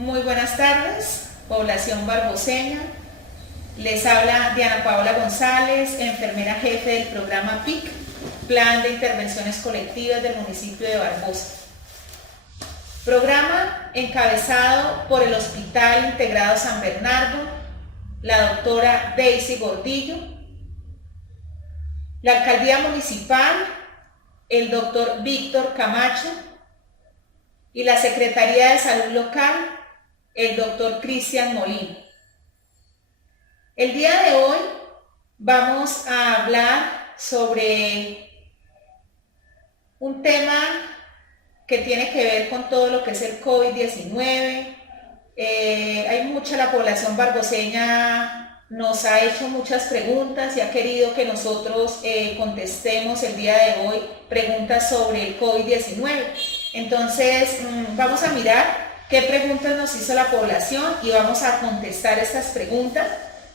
Muy buenas tardes, población barboseña. Les habla Diana Paola González, enfermera jefe del programa PIC, Plan de Intervenciones Colectivas del municipio de Barbosa. Programa encabezado por el Hospital Integrado San Bernardo, la doctora Daisy Gordillo, la Alcaldía Municipal, el doctor Víctor Camacho, y la Secretaría de Salud Local, el doctor Cristian Molina. El día de hoy vamos a hablar sobre un tema que tiene que ver con todo lo que es el COVID-19. La población barboseña nos ha hecho muchas preguntas y ha querido que nosotros contestemos el día de hoy preguntas sobre el COVID-19. Entonces vamos a mirar qué preguntas nos hizo la población y vamos a contestar estas preguntas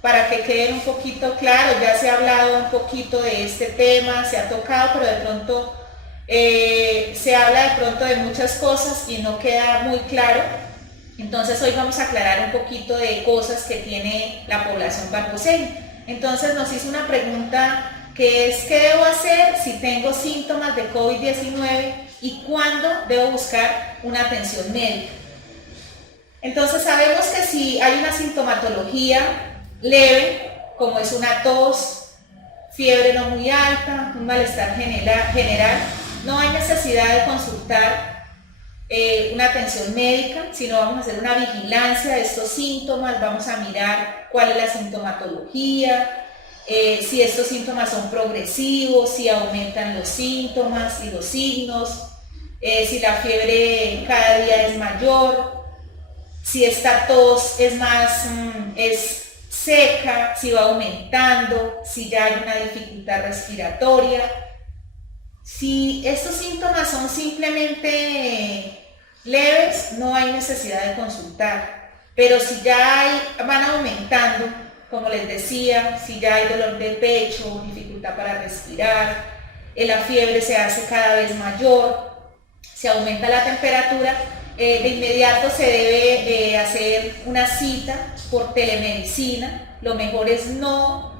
para que queden un poquito claros. Ya se ha hablado un poquito de este tema, se ha tocado, pero de pronto se habla de pronto de muchas cosas y no queda muy claro. Entonces hoy vamos a aclarar un poquito de cosas que tiene la población barboseña. Entonces nos hizo una pregunta que es: ¿qué debo hacer si tengo síntomas de COVID-19 y cuándo debo buscar una atención médica? Entonces sabemos que si hay una sintomatología leve, como es una tos, fiebre no muy alta, un malestar general, no hay necesidad de consultar una atención médica, sino vamos a hacer una vigilancia de estos síntomas, vamos a mirar cuál es la sintomatología, si estos síntomas son progresivos, si aumentan los síntomas y los signos, si la fiebre cada día es mayor, si esta tos es seca, si va aumentando, si ya hay una dificultad respiratoria. Si estos síntomas son simplemente leves, no hay necesidad de consultar, pero si ya van aumentando, como les decía, si ya hay dolor de pecho, dificultad para respirar, la fiebre se hace cada vez mayor, se aumenta la temperatura, de inmediato se debe hacer una cita por telemedicina. Lo mejor es no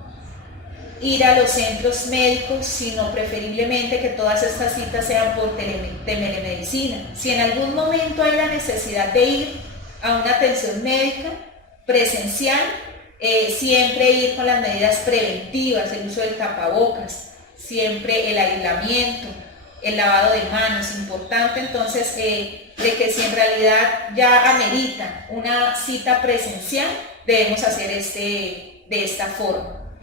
ir a los centros médicos, sino preferiblemente que todas estas citas sean por telemedicina. Si en algún momento hay la necesidad de ir a una atención médica presencial, siempre ir con las medidas preventivas, el uso del tapabocas, siempre el aislamiento, el lavado de manos, importante. Entonces, de que si en realidad ya amerita una cita presencial, debemos hacer de esta forma.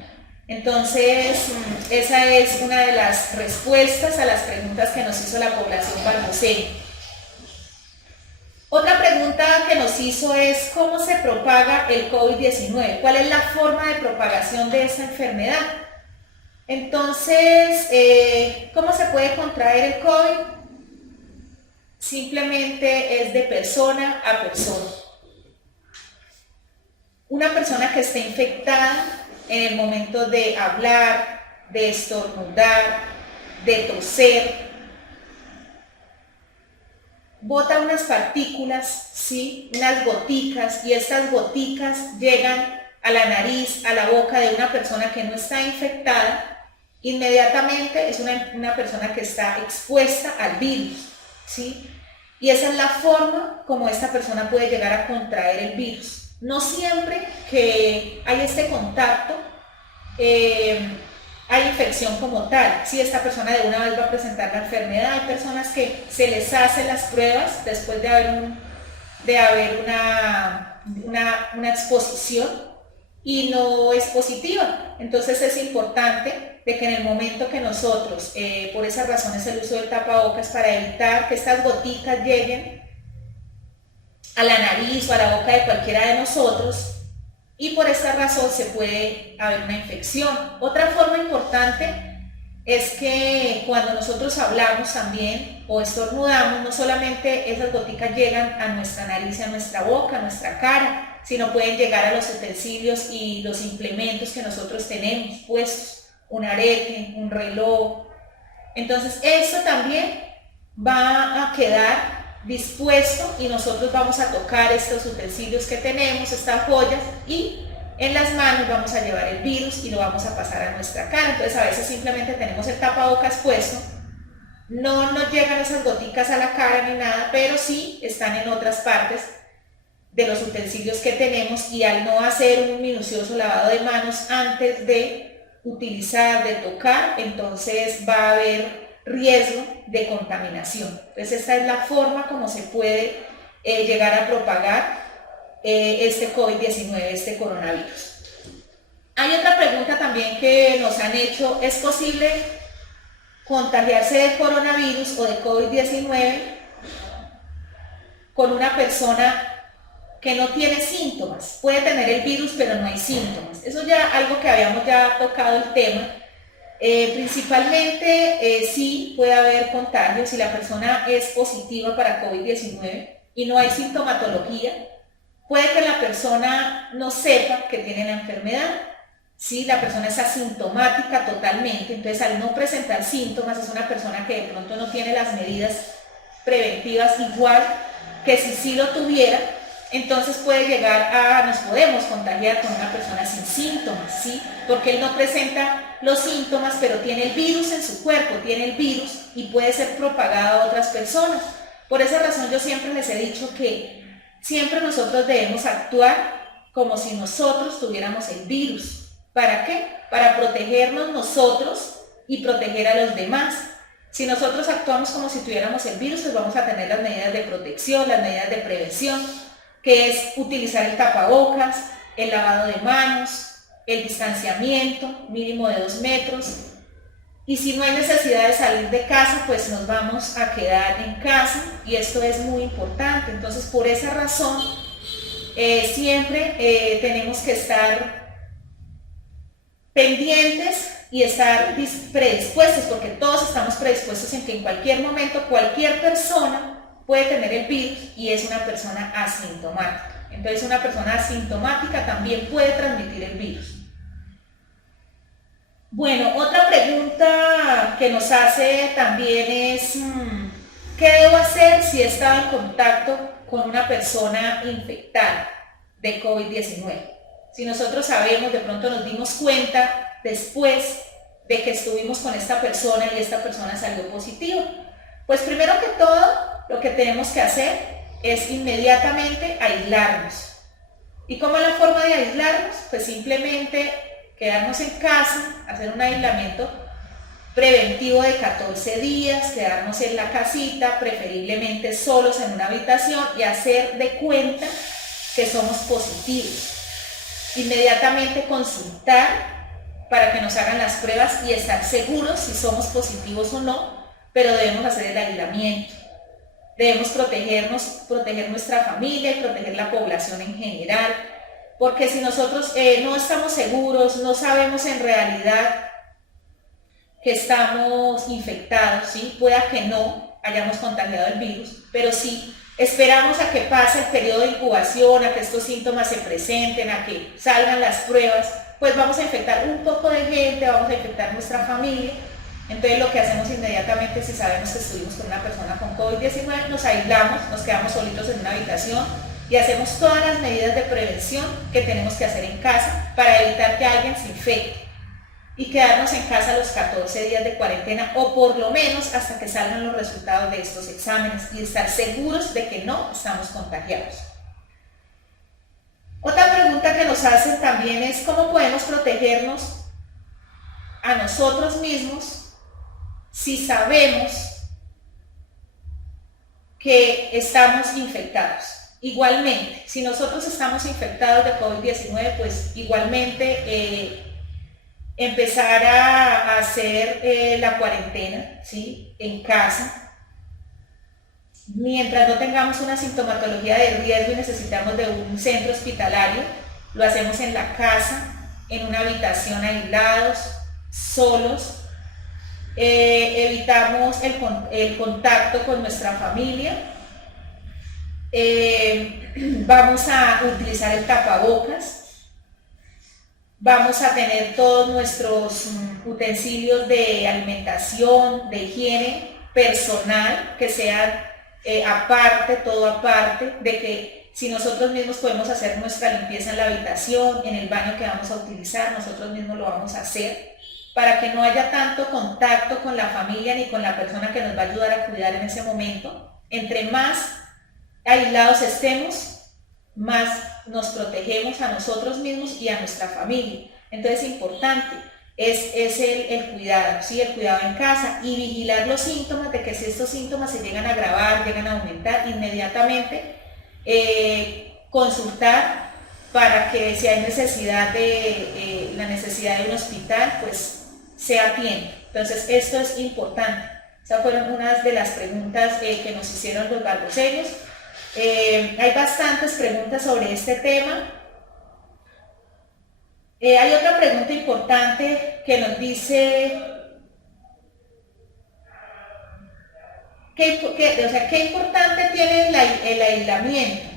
Entonces, esa es una de las respuestas a las preguntas que nos hizo la población barboseña. Otra pregunta que nos hizo es: ¿cómo se propaga el COVID-19? ¿Cuál es la forma de propagación de esa enfermedad? Entonces, ¿cómo se puede contraer el COVID? Simplemente es de persona a persona. Una persona que esté infectada en el momento de hablar, de estornudar, de toser, bota unas partículas, ¿sí? Unas goticas, y estas goticas llegan a la nariz, a la boca de una persona que no está infectada. Inmediatamente es una persona que está expuesta al virus, ¿sí? Y esa es la forma como esta persona puede llegar a contraer el virus. No siempre que hay este contacto hay infección como tal. Si esta persona de una vez va a presentar la enfermedad, hay personas que se les hacen las pruebas después de haber una exposición y no es positiva. Entonces es importante de que en el momento que nosotros, por esas razones el uso del tapabocas para evitar que estas goticas lleguen a la nariz o a la boca de cualquiera de nosotros, y por esta razón se puede haber una infección. Otra forma importante es que cuando nosotros hablamos también o estornudamos, no solamente esas goticas llegan a nuestra nariz, a nuestra boca, a nuestra cara, sino pueden llegar a los utensilios y los implementos que nosotros tenemos puestos, un arete, un reloj. Entonces esto también va a quedar dispuesto y nosotros vamos a tocar estos utensilios que tenemos, estas joyas, y en las manos vamos a llevar el virus y lo vamos a pasar a nuestra cara. Entonces a veces simplemente tenemos el tapabocas puesto, no nos llegan esas goticas a la cara ni nada, pero sí están en otras partes de los utensilios que tenemos, y al no hacer un minucioso lavado de manos antes de utilizar, de tocar, entonces va a haber riesgo de contaminación. Entonces esta es la forma como se puede llegar a propagar este COVID-19, este coronavirus. Hay otra pregunta también que nos han hecho: ¿es posible contagiarse de coronavirus o de COVID-19 con una persona que no tiene síntomas? Puede tener el virus pero no hay síntomas. Eso ya algo que habíamos ya tocado el tema. Principalmente sí puede haber contagio si la persona es positiva para COVID-19 y no hay sintomatología. Puede que la persona no sepa que tiene la enfermedad, ¿sí? La persona es asintomática totalmente, entonces al no presentar síntomas es una persona que de pronto no tiene las medidas preventivas igual que si sí lo tuviera. Entonces puede llegar nos podemos contagiar con una persona sin síntomas, ¿sí? Porque él no presenta los síntomas, pero tiene el virus en su cuerpo, tiene el virus y puede ser propagado a otras personas. Por esa razón yo siempre les he dicho que siempre nosotros debemos actuar como si nosotros tuviéramos el virus. ¿Para qué? Para protegernos nosotros y proteger a los demás. Si nosotros actuamos como si tuviéramos el virus, pues vamos a tener las medidas de protección, las medidas de prevención, que es utilizar el tapabocas, el lavado de manos, el distanciamiento mínimo de 2 metros. Y si no hay necesidad de salir de casa, pues nos vamos a quedar en casa, y esto es muy importante. Entonces, por esa razón, siempre tenemos que estar pendientes y estar predispuestos, porque todos estamos predispuestos en que en cualquier momento cualquier persona puede tener el virus y es una persona asintomática. Entonces una persona asintomática también puede transmitir el virus. Bueno, otra pregunta que nos hace también es: ¿qué debo hacer si he estado en contacto con una persona infectada de COVID-19? Si nosotros sabemos, de pronto nos dimos cuenta después de que estuvimos con esta persona y esta persona salió positiva, pues primero que todo lo que tenemos que hacer es inmediatamente aislarnos. ¿Y cómo es la forma de aislarnos? Pues simplemente quedarnos en casa, hacer un aislamiento preventivo de 14 días, quedarnos en la casita, preferiblemente solos en una habitación, y hacer de cuenta que somos positivos. Inmediatamente consultar para que nos hagan las pruebas y estar seguros si somos positivos o no, pero debemos hacer el aislamiento. Debemos protegernos, proteger nuestra familia y proteger la población en general, porque si nosotros no estamos seguros, no sabemos en realidad que estamos infectados, ¿sí? Pueda que no hayamos contagiado el virus, pero sí esperamos a que pase el periodo de incubación, a que estos síntomas se presenten, a que salgan las pruebas, pues vamos a infectar un poco de gente, vamos a infectar nuestra familia. Entonces lo que hacemos inmediatamente, si sabemos que estuvimos con una persona con COVID-19, nos aislamos, nos quedamos solitos en una habitación y hacemos todas las medidas de prevención que tenemos que hacer en casa para evitar que alguien se infecte, y quedarnos en casa los 14 días de cuarentena, o por lo menos hasta que salgan los resultados de estos exámenes, y estar seguros de que no estamos contagiados. Otra pregunta que nos hacen también es: ¿cómo podemos protegernos a nosotros mismos si sabemos que estamos infectados? Igualmente, si nosotros estamos infectados de COVID-19, pues igualmente empezar a hacer la cuarentena, ¿sí? En casa. Mientras no tengamos una sintomatología de riesgo y necesitamos de un centro hospitalario, lo hacemos en la casa, en una habitación, aislados, solos. Evitamos el contacto con nuestra familia. Vamos a utilizar el tapabocas. Vamos a tener todos nuestros utensilios de alimentación, de higiene personal, que sean aparte, todo aparte, de que si nosotros mismos podemos hacer nuestra limpieza en la habitación, en el baño que vamos a utilizar, nosotros mismos lo vamos a hacer, para que no haya tanto contacto con la familia ni con la persona que nos va a ayudar a cuidar en ese momento. Entre más aislados estemos, más nos protegemos a nosotros mismos y a nuestra familia. Entonces es importante, es el cuidado, ¿sí? El cuidado en casa y vigilar los síntomas, de que si estos síntomas se llegan a agravar, llegan a aumentar, inmediatamente consultar para que si hay necesidad la necesidad de un hospital, pues se atiende. Entonces esto es importante. Esas fueron unas de las preguntas que nos hicieron los barboseños. Hay bastantes preguntas sobre este tema. Hay otra pregunta importante que nos dice ¿qué importante tiene el aislamiento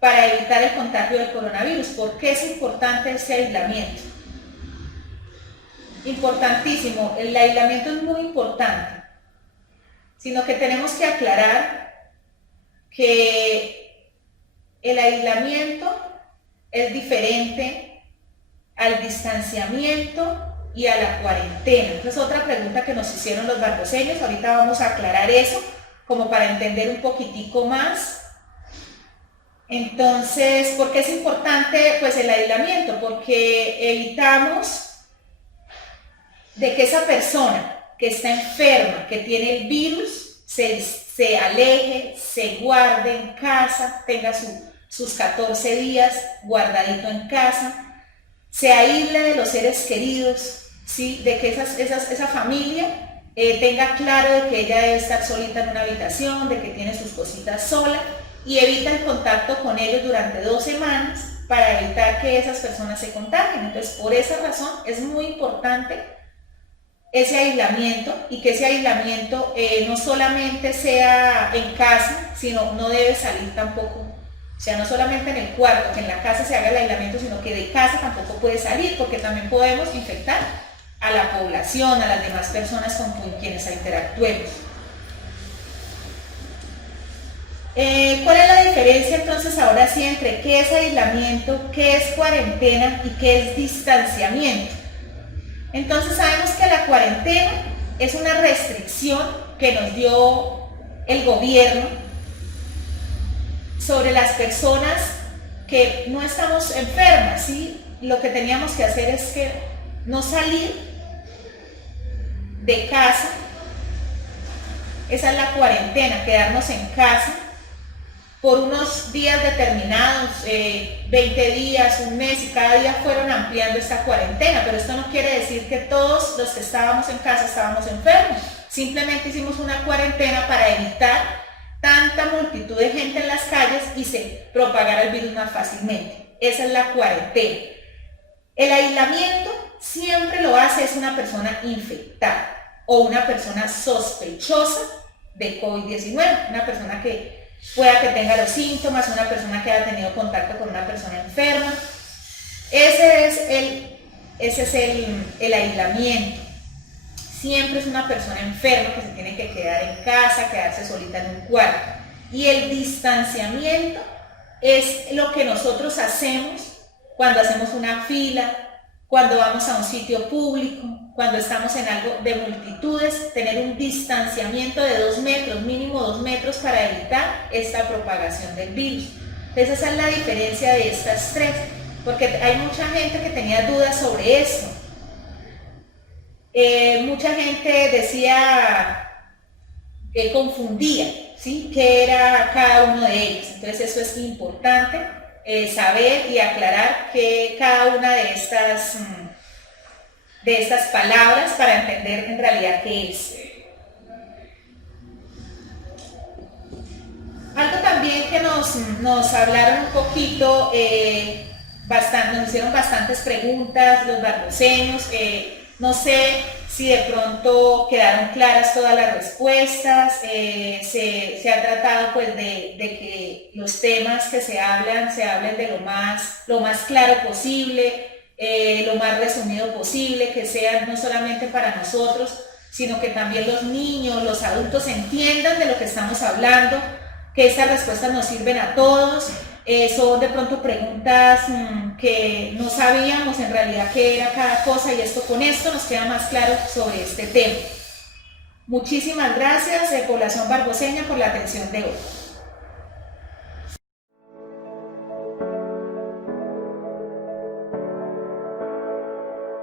para evitar el contagio del coronavirus? ¿Por qué es importante este aislamiento? Importantísimo, el aislamiento es muy importante, sino que tenemos que aclarar que el aislamiento es diferente al distanciamiento y a la cuarentena. Esa es otra pregunta que nos hicieron los barboseños. Ahorita vamos a aclarar eso, como para entender un poquitico más. Entonces, ¿por qué es importante pues el aislamiento? Porque evitamos de que esa persona que está enferma, que tiene el virus, se aleje, se guarde en casa, tenga sus 14 días guardadito en casa, se aísle de los seres queridos, ¿sí? De que esa familia tenga claro de que ella debe estar solita en una habitación, de que tiene sus cositas sola, y evita el contacto con ellos durante 2 semanas para evitar que esas personas se contagien. Entonces, por esa razón es muy importante ese aislamiento, y que ese aislamiento no solamente sea en casa, sino no debe salir tampoco. O sea, no solamente en el cuarto, que en la casa se haga el aislamiento, sino que de casa tampoco puede salir, porque también podemos infectar a la población, a las demás personas con quienes interactuemos. ¿Cuál es la diferencia entonces ahora sí entre qué es aislamiento, qué es cuarentena y qué es distanciamiento? Entonces sabemos que la cuarentena es una restricción que nos dio el gobierno sobre las personas que no estamos enfermas, ¿sí? Lo que teníamos que hacer es que no salir de casa. Esa es la cuarentena, quedarnos en casa por unos días determinados, 20 días, un mes, y cada día fueron ampliando esta cuarentena, pero esto no quiere decir que todos los que estábamos en casa estábamos enfermos. Simplemente hicimos una cuarentena para evitar tanta multitud de gente en las calles y se propagara el virus más fácilmente. Esa es la cuarentena. El aislamiento siempre lo hace es una persona infectada o una persona sospechosa de COVID-19, una persona que pueda que tenga los síntomas, una persona que haya tenido contacto con una persona enferma. Ese es el aislamiento. Siempre es una persona enferma que se tiene que quedar en casa, quedarse solita en un cuarto. Y el distanciamiento es lo que nosotros hacemos cuando hacemos una fila, cuando vamos a un sitio público, cuando estamos en algo de multitudes, tener un distanciamiento de 2 metros, mínimo 2 metros, para evitar esta propagación del virus. Entonces esa es la diferencia de estas tres, porque hay mucha gente que tenía dudas sobre esto. Mucha gente decía que confundía, ¿sí?, qué era cada uno de ellos. Entonces eso es importante, saber y aclarar que cada una de estas palabras para entender en realidad qué es. Algo también que nos hablaron un poquito, nos hicieron bastantes preguntas los barboseños. No sé si de pronto quedaron claras todas las respuestas. Se ha tratado pues de que los temas que se hablen de lo más claro posible, lo más resumido posible, que sean no solamente para nosotros, sino que también los niños, los adultos entiendan de lo que estamos hablando, que estas respuestas nos sirven a todos. Son de pronto preguntas que no sabíamos en realidad qué era cada cosa, y con esto nos queda más claro sobre este tema. Muchísimas gracias, población barboseña, por la atención de hoy.